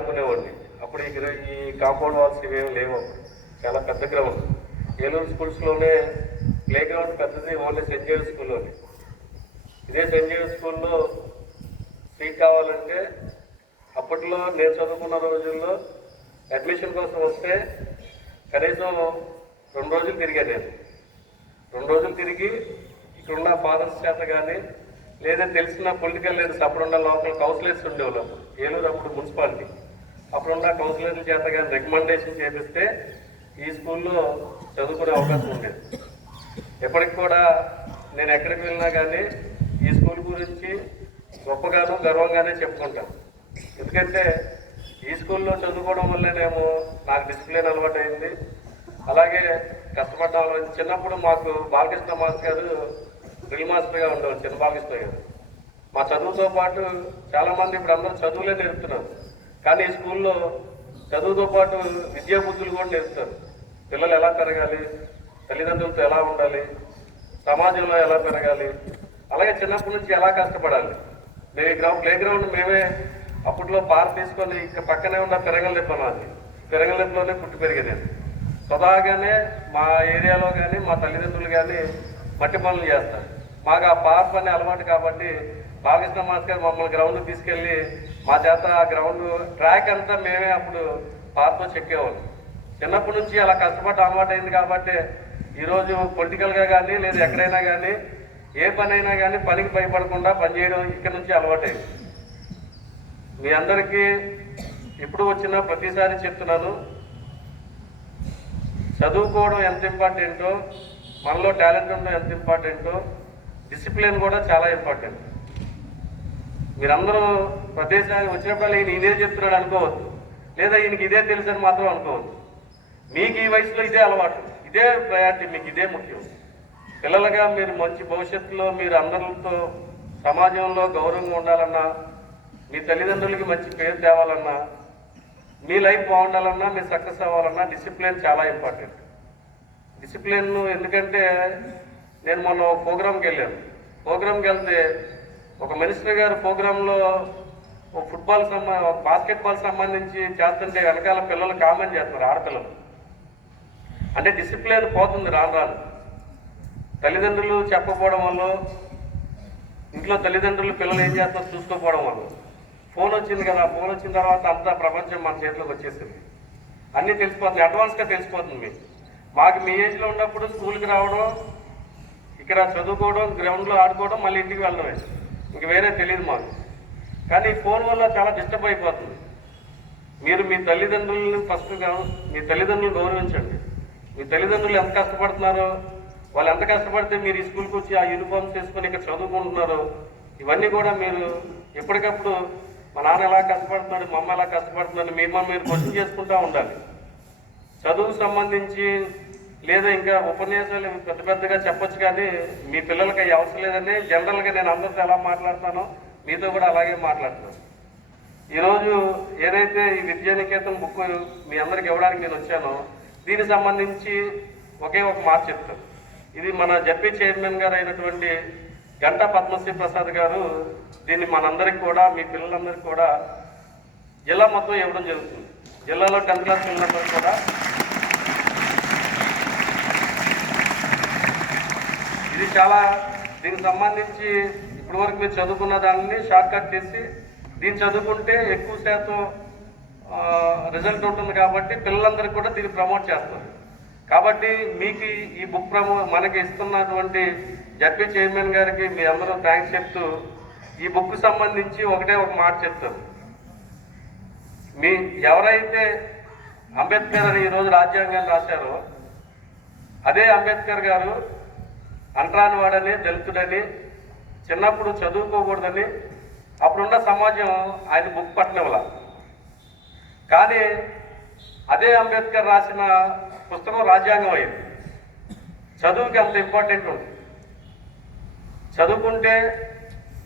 అనుకునేవాడిని. అప్పుడు ఈ ఈ కాంపౌండ్ వాల్స్ ఇవేమి లేవు. చాలా పెద్ద గ్రౌండ్. ఏలూరు స్కూల్స్లోనే ప్లే గ్రౌండ్ పెద్దది ఓన్లీ సెంట్ జేవియర్ స్కూల్లోనే ఇదే సెంట్ జేవియర్ స్కూల్లో సీట్ కావాలంటే అప్పట్లో నేను చదువుకున్న రోజుల్లో అడ్మిషన్ కోసం వస్తే కనీసం రెండు రోజులు తిరిగాను నేను. రెండు రోజులు తిరిగి ఇక్కడున్న ఫాదర్స్ చేత కానీ లేదా తెలిసిన పొలిటికల్ లేదా అప్పుడున్న లోకల్ కౌన్సిలర్స్ ఉండేవాళ్ళు. ఏలూరు అప్పుడు మున్సిపాలిటీ. అప్పుడున్న కౌన్సిలర్ల చేత కానీ రికమెండేషన్ చేపిస్తే ఈ స్కూల్లో చదువుకునే అవకాశం ఉండేది. ఎప్పటికి కూడా నేను ఎక్కడికి వెళ్ళినా కానీ ఈ స్కూల్ గురించి గొప్పగాను గర్వంగానే చెప్పుకుంటాను ఎందుకంటే ఈ స్కూల్లో చదువుకోవడం వల్లనేమో నాకు డిసిప్లిన్ అలవాటు అయింది అలాగే కష్టపడడం వల్ల చిన్నప్పుడు మాకు బాలకృష్ణ మాస్ గారు డ్రిల్ మాస్టర్గా ఉండేవారు చిన్న బాలకృష్ణ గారు. మా చదువుతో పాటు చాలా మంది ఇప్పుడు అందరూ చదువులే నేర్పుతున్నారు. కానీ ఈ స్కూల్లో చదువుతో పాటు విద్యా బుద్ధులు కూడా నేర్పుతారు. పిల్లలు ఎలా పెరగాలి? తల్లిదండ్రులతో ఎలా ఉండాలి? సమాజంలో ఎలా పెరగాలి? అలాగే చిన్నప్పటి నుంచి ఎలా కష్టపడాలి? మేము ఈ గ్రౌండ్ ప్లే గ్రౌండ్ మేమే అప్పట్లో పార్ తీసుకొని ఇక్కడ పక్కనే ఉన్న పెరగలిప్ప నాది పెరగలిప్పలోనే పుట్టి పెరిగేది నేను మా ఏరియాలో కానీ మా తల్లిదండ్రులు కానీ మట్టి పనులు చేస్తారు. మాకు ఆ పార్ పని అలవాటు కాబట్టి బాలకృష్ణ మాస్ గారు మమ్మల్ని గ్రౌండ్కి తీసుకెళ్ళి మా చేత గ్రౌండ్ ట్రాక్ అంతా మేమే అప్పుడు పార్తో చెక్కేవాళ్ళం. చిన్నప్పటి నుంచి అలా కష్టపడి అలవాటు అయింది కాబట్టి ఈరోజు పొలిటికల్గా కానీ లేదు ఎక్కడైనా కానీ ఏ పని అయినా కానీ పనికి భయపడకుండా పనిచేయడం ఇక్కడ నుంచి అలవాటైంది మీ అందరికీ ఇప్పుడు వచ్చినా ప్రతిసారి చెప్తున్నాను చదువుకోవడం ఎంత ఇంపార్టెంటో మనలో టాలెంట్ ఉండడం ఎంత ఇంపార్టెంటో డిసిప్లిన్ కూడా చాలా ఇంపార్టెంట్ మీరందరూ ప్రదేశానికి వచ్చినప్పుడు ఈయన ఇదే చెప్తున్నాడు అనుకోవద్దు. లేదా ఈయనకి ఇదే తెలుసు అని మాత్రం అనుకోవద్దు. మీకు ఈ వయసులో ఇదే అలవాటు. ఇదే ప్రయారిటీ మీకు ఇదే ముఖ్యం. పిల్లలుగా మీరు మంచి భవిష్యత్తులో మీరు అందరితో సమాజంలో గౌరవంగా ఉండాలన్నా మీ తల్లిదండ్రులకి మంచి పేరు తేవాలన్నా మీ లైఫ్ బాగుండాలన్నా మీరు సక్సెస్ అవ్వాలన్నా డిసిప్లిన్ చాలా ఇంపార్టెంట్. డిసిప్లిన్ ఎందుకంటే నేను మొన్న ప్రోగ్రామ్కి వెళ్ళాను. ప్రోగ్రామ్కి వెళ్తే ఒక మినిస్టర్ గారు ప్రోగ్రాంలో ఒక ఫుట్బాల్ సంబ ఒక బాస్కెట్బాల్ సంబంధించి చేస్తుంటే వెనకాల పిల్లలు కామెంట్ చేస్తున్నారు ఆడపిల్లలు. అంటే డిసిప్లిన్ పోతుంది రాను రాను. తల్లిదండ్రులు చెప్పకపోవడం వల్ల ఇంట్లో తల్లిదండ్రులు పిల్లలు ఏం చేస్తారో చూసుకోకపోవడం వల్ల. ఫోన్ వచ్చింది కదా ఫోన్ వచ్చిన తర్వాత అంతా ప్రపంచం మన చేతిలోకి వచ్చేసింది. అన్నీ తెలిసిపోతుంది అడ్వాన్స్గా తెలిసిపోతుంది మీకు. మాకు మీ ఏజ్లో ఉన్నప్పుడు స్కూల్కి రావడం ఇక్కడ చదువుకోవడం గ్రౌండ్లో ఆడుకోవడం మళ్ళీ ఇంటికి వెళ్ళడమే. ఇంక వేరే తెలియదు మాకు. కానీ ఫోన్ వల్ల చాలా డిస్టర్బ్ అయిపోతుంది. మీరు మీ తల్లిదండ్రులను ఫస్ట్గా మీ తల్లిదండ్రులు గౌరవించండి. మీ తల్లిదండ్రులు ఎంత కష్టపడుతున్నారో వాళ్ళు ఎంత కష్టపడితే మీరు ఈ స్కూల్కి వచ్చి ఆ యూనిఫామ్స్ వేసుకొని ఇక్కడ చదువుకుంటున్నారో ఇవన్నీ కూడా మీరు ఎప్పటికప్పుడు మా నాన్న ఎలా కష్టపడుతున్నాడు మా అమ్మ ఎలా కష్టపడుతున్నాడు మిమ్మల్ని మీరు క్వశ్చన్ చేసుకుంటూ ఉండాలి. చదువుకు సంబంధించి లేదా ఇంకా ఉపన్యాసాలు పెద్ద పెద్దగా చెప్పొచ్చు కానీ మీ పిల్లలకి అవి అవసరం లేదని జనరల్గా నేను అందరితో ఎలా మాట్లాడతానో మీతో కూడా అలాగే మాట్లాడతాను. ఈరోజు ఏదైతే ఈ విద్యానికేతన్ బుక్ మీ అందరికి ఇవ్వడానికి నేను వచ్చానో దీనికి సంబంధించి ఒకే ఒక మాట చెప్తాను. ఇది మన జడ్పీ చైర్మన్ గారు అయినటువంటి గంటా పద్మశ్రీ ప్రసాద్ గారు దీన్ని మనందరికి కూడా మీ పిల్లలందరికీ కూడా జిల్లా మొత్తం ఇవ్వడం జరుగుతుంది. జిల్లాలో టెన్త్ క్లాస్ పిల్లలందరూ కూడా ఇది చాలా దీనికి సంబంధించి ఇప్పటి వరకు మీరు చదువుకున్న దాన్ని షార్ట్ కట్ చేసి దీన్ని చదువుకుంటే ఎక్కువ శాతం రిజల్ట్ ఉంటుంది కాబట్టి పిల్లలందరికీ కూడా దీన్ని ప్రమోట్ చేస్తారు కాబట్టి మీకు ఈ- ఈ బుక్ ప్రమో మనకి ఇస్తున్నటువంటి జడ్పీ చైర్మన్ గారికి మీ అందరూ థ్యాంక్స్ చెప్తూ ఈ బుక్ సంబంధించి ఒకటే ఒక మాట చెప్తాను మీ ఎవరైతే అంబేద్కర్ అని ఈరోజు రాజ్యాంగాన్ని రాశారో అదే అంబేద్కర్ గారు అంటరాని వాడని దళితుడని చిన్నప్పుడు చదువుకోకూడదని అప్పుడున్న సమాజం ఆయన బుక్ పట్టనివ్వాల. కానీ అదే అంబేద్కర్ రాసిన పుస్తకం రాజ్యాంగం అయింది. చదువుకి అంత ఇంపార్టెంట్ ఉంది. చదువుకుంటే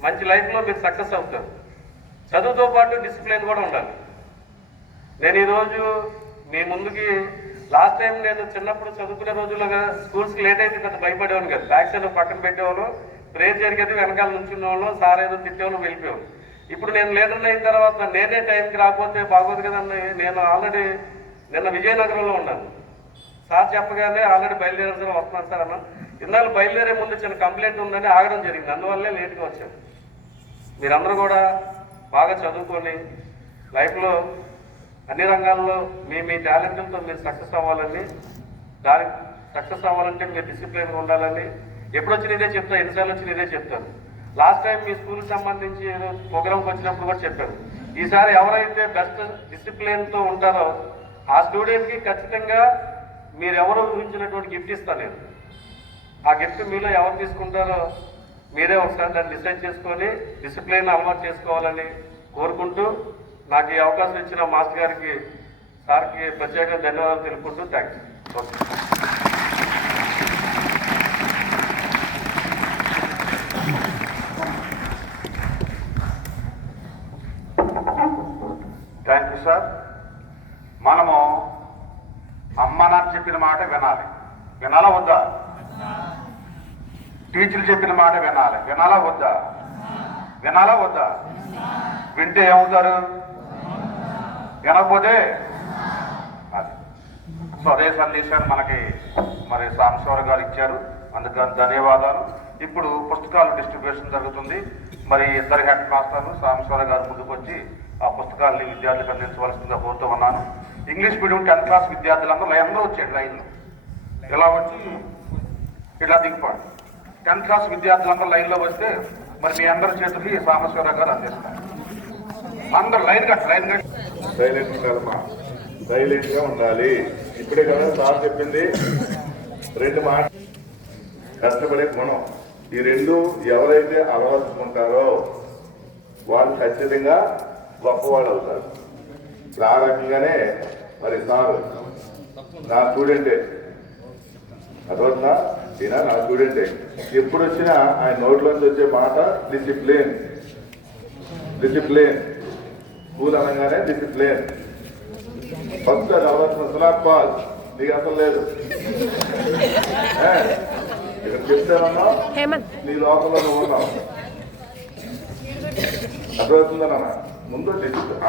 మంచి లైఫ్లో మీరు సక్సెస్ అవుతారు. చదువుతో పాటు డిసిప్లిన్ కూడా ఉండాలి. నేను ఈరోజు మీ ముందుకి లాస్ట్ టైం నేను చిన్నప్పుడు చదువుకునే రోజుల్లో స్కూల్స్కి లేట్ అయితే పెద్ద భయపడేవాను కదా. బ్యాక్ సైడ్ పక్కన పెట్టేవాళ్ళు ప్రేయర్ జరిగేది వెనకాల నుంచున్నవాళ్ళు సార్ ఏదో తిట్టేవాళ్ళు వెళ్ళిపోయాం ఇప్పుడు నేను లీడర్ అయిన తర్వాత నేనే టైంకి రాకపోతే బాగోదు కదండి నేను ఆల్రెడీ నిన్న విజయనగరంలో ఉన్నాను. సార్ చెప్పగానే ఆల్రెడీ బయలుదేరారు వస్తున్నాను సార్ అన్న. ఇందాక బయలుదేరే ముందు చిన్న కంప్లైంట్ ఉందని ఆగడం జరిగింది. అందువల్లే లేట్గా వచ్చాను. మీరందరూ కూడా బాగా చదువుకొని లైఫ్లో అన్ని రంగాల్లో మీ మీ టాలెంట్లతో మీరు సక్సెస్ అవ్వాలని దాని సక్సెస్ అవ్వాలంటే మీరు డిసిప్లిన్గా ఉండాలని ఎప్పుడు వచ్చిన ఇదే చెప్తాను ఎన్నిసార్లు వచ్చిన ఇదే చెప్తాను. లాస్ట్ టైం మీ స్కూల్కి సంబంధించి ఏదో ప్రోగ్రామ్కి వచ్చినప్పుడు కూడా చెప్పాను. ఈసారి ఎవరైతే బెస్ట్ డిసిప్లిన్తో ఉంటారో ఆ స్టూడెంట్కి ఖచ్చితంగా మీరు ఎవరు ఊహించినటువంటి గిఫ్ట్ ఇస్తాను నేను. ఆ గిఫ్ట్ మీలో ఎవరు తీసుకుంటారో మీరే ఒకసారి దాన్ని డిసైడ్ చేసుకొని డిసిప్లిన్ అలవాటు చేసుకోవాలని కోరుకుంటూ నాకు ఈ అవకాశం ఇచ్చిన మాస్టర్ గారికి సార్కి ప్రత్యేకంగా ధన్యవాదాలు తెలుపుకుంటూ thanks you thank you sir మనము అమ్మ నాకు చెప్పిన మాట వినాలి. వినాలా వద్దా? టీచర్లు చెప్పిన మాట వినాలి. వినాలా వద్దా? వినాలా వద్దా? వింటే ఏమవుతారు? వినకపోతే అది. సో అదే సందేశాన్ని మనకి మరి సాంబశ్వర గారు ఇచ్చారు. అందుకని ధన్యవాదాలు. ఇప్పుడు పుస్తకాలు డిస్ట్రిబ్యూషన్ జరుగుతుంది. మరి ఇద్దరు హెడ్ మాస్టర్లు సాంబశ్వర గారు ముందుకు వచ్చి ఆ పుస్తకాలని విద్యార్థులకు అందించవలసిందిగా కోరుతూ ఉన్నాను. ఇంగ్లీష్ మీడియం టెన్త్ క్లాస్ విద్యార్థులందరూ లైన్లో వచ్చాడు లైన్లో. ఇలా వచ్చి? ఇలా దిగిపోండి. టెన్త్ క్లాస్ విద్యార్థులందరూ లైన్లో వస్తే మరి మీ అందరి చేతులకి సాంబశ్వర గారు అందిస్తారు. అందరు line cut line cut silent ఉండాలమ్మా. సైలెంట్గా ఉండాలి. ఇప్పుడే కదా సార్ చెప్పింది. రెండు మాట. కష్టపడే గుణం. ఈ రెండు ఎవరైతే అలవర్చుకుంటారో వాళ్ళు ఖచ్చితంగా గొప్పవాళ్ళు అవుతారు. ఇప్పుడు ఆ రకంగానే మరి సార్ నా స్టూడెంటే. అర్థమవుతుందా? ఈయన నా స్టూడెంటే. ఎప్పుడు వచ్చినా ఆయన నోట్లోంచి వచ్చే మాట డిసిప్లిన్. డిసిప్లిన్. స్కూల్ అనగానే డిసిప్లిన్ ఫస్ట్ అది అలవాటు సులాక్ పాల్. నీకు అసలు లేదు? ఇక్కడ చెప్తానన్నా హేమంత్. నీ లోపల ఉన్నావు. అర్థమవుతుందన్న ముందు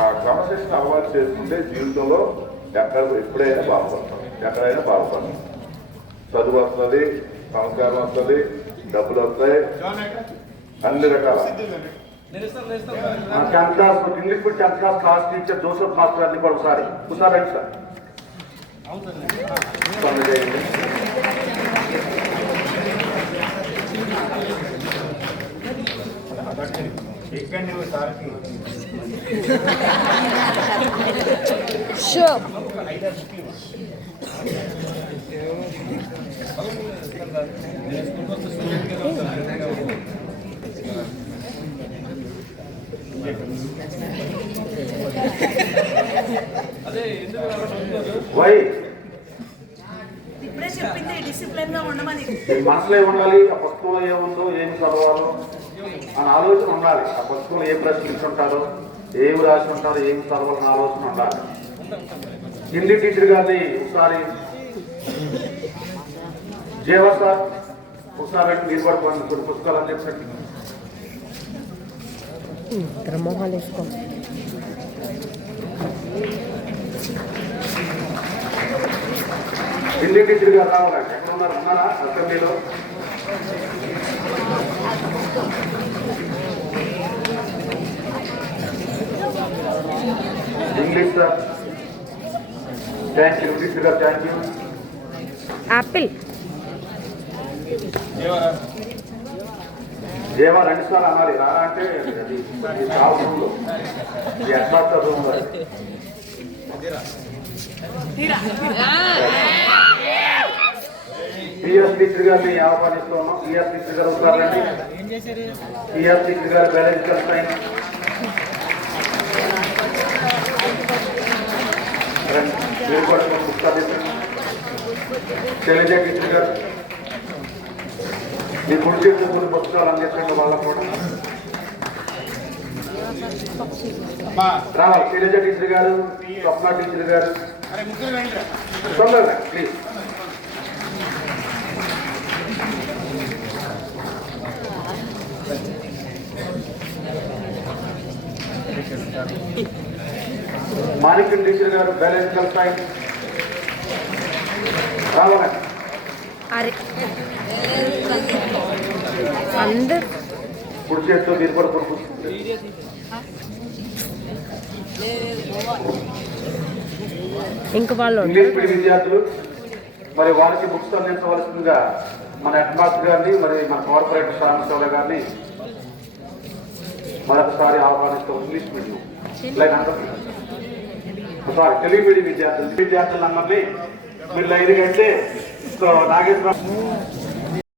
ఆ క్రమశిక్షణ అలవాటు చేసుకుంటే జీవితంలో ఎక్కడ ఎప్పుడైనా బాగుపడతాం ఎక్కడైనా బాగుపడతాం చదువు వస్తుంది సంస్కారం వస్తుంది డబ్బులు వస్తాయి. అన్ని రకాల. Tenth class English medium tenth class class teacher Joseph master గారిని కూడా ఒకసారి ఉన్నారండి సార్ పనులు చెప్పింది డిసిప్లిన్గా ఉండమని. మీ మనసులో ఉండాలి ఆ పుస్తకంలో ఏముందో ఏమి చదవాలో? అని ఆలోచన ఉండాలి. ఆ పుస్తకంలో ఏ ప్రశ్నలు ఉంటారో ఏమి రాసి ఉంటారో ఏమి చదవాలని ఆలోచన ఉండాలి. హిందీ టీచర్ గారిని ఒకసారి జీవ సార్ ఒకసారి మీరు కూడా కొన్ని కొన్ని పుస్తకాలు అందించండి ఇద్దరు మొహాలు వేసుకో. హిందీ టీచర్ గారు రావాలండి ఎక్కడ ఉన్నారు? ఉన్నారా? అసెంబ్లీలో? English sir. Thank you teacher గారు థ్యాంక్ యూ యాపిల్ దేవా రెండు సార్లు అనాలి రారా అంటే అడ్వాన్స్ రూమ్ పిఎస్ టీచర్ గారిని ఆహ్వానిస్తున్నాం. ఉన్నాం పిఎస్ టీచర్ గారు ఒకసారి పిఎస్ టీచర్ గారు బ్యాలెన్స్ చేస్తాయి. మీరు కూడా కొన్ని శైలజ టీచర్ గారు మీ కుడి ముగ్గురు కొన్ని పుస్తకాలు అందించండి వాళ్ళకు కూడా రావాలి. శైలజ టీచర్ గారు స్వప్న టీచర్ గారు. తొందరగా ప్లీజ్ మాణిక్యం టీచర్ గారు మీరు కూడా కొడుకు. ఇంక వాళ్ళు ఇంగ్లీష్ మీడియం విద్యార్థులు మరి వారికి బుక్స్ అందించవలసిందిగా మన హెడ్ మాస్టర్ గారిని మరి మన కార్పొరేటర్ సాంబశివరావు గారిని మరొకసారి ఆహ్వానిస్తాం English medium. Sorry Telugu medium విద్యార్థులు. విద్యార్థులందరినీ మీరు లైన్ కంటే సో నాగేశ్వర